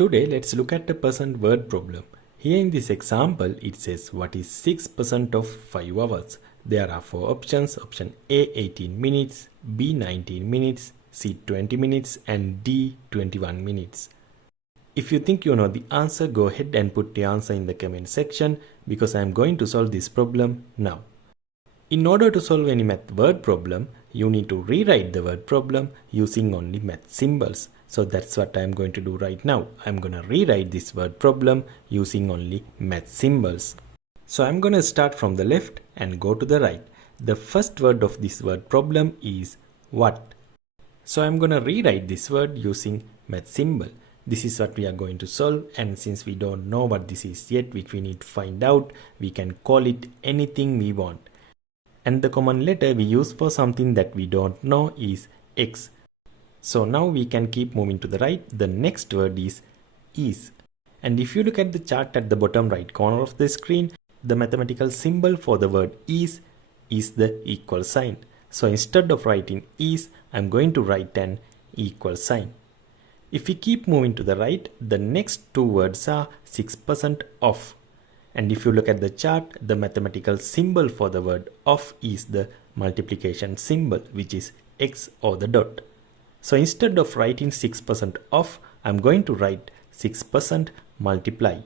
Today let's look at the percent word problem. Here in this example it says what is 6% of 5 hours. There are 4 options. Option A 18 minutes, B 19 minutes, C 20 minutes and D 21 minutes. If you think you know the answer, go ahead and put the answer in the comment section because I am going to solve this problem now. In order to solve any math word problem, you need to rewrite the word problem using only math symbols. So that's what I'm going to do right now. I'm going to rewrite this word problem using only math symbols. So I'm going to start from the left and go to the right. The first word of this word problem is what. So I'm going to rewrite this word using math symbol. This is what we are going to solve, and since we don't know what this is yet, which we need to find out, we can call it anything we want. And the common letter we use for something that we don't know is X. So now we can keep moving to the right. The next word is. And if you look at the chart at the bottom right corner of the screen, the mathematical symbol for the word is the equal sign. So instead of writing is, I'm going to write an equal sign. If we keep moving to the right, the next two words are 6% off. And if you look at the chart, the mathematical symbol for the word off is the multiplication symbol, which is X or the dot. So instead of writing 6% off, I'm going to write 6% multiply.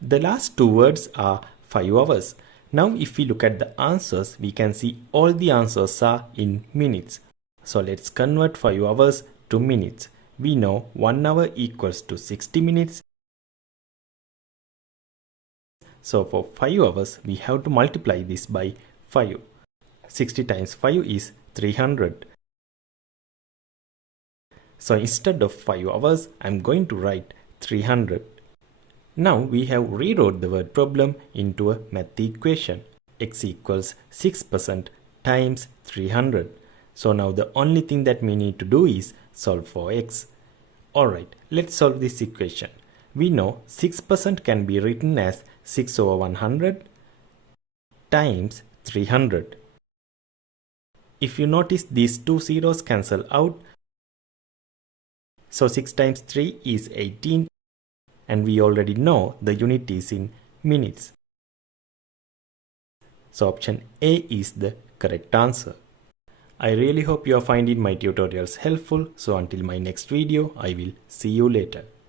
The last two words are 5 hours. Now if we look at the answers, we can see all the answers are in minutes. So let's convert 5 hours to minutes. We know 1 hour equals to 60 minutes. So for 5 hours, we have to multiply this by 5. 60 times 5 is 300. So instead of 5 hours, I'm going to write 300. Now we have rewrote the word problem into a math equation. X equals 6% times 300. So now the only thing that we need to do is solve for X. Alright, let's solve this equation. We know 6% can be written as 6 over 100 times 300. If you notice, these two zeros cancel out. So 6 times 3 is 18, and we already know the unit is in minutes. So option A is the correct answer. I really hope you are finding my tutorials helpful. So until my next video, I will see you later.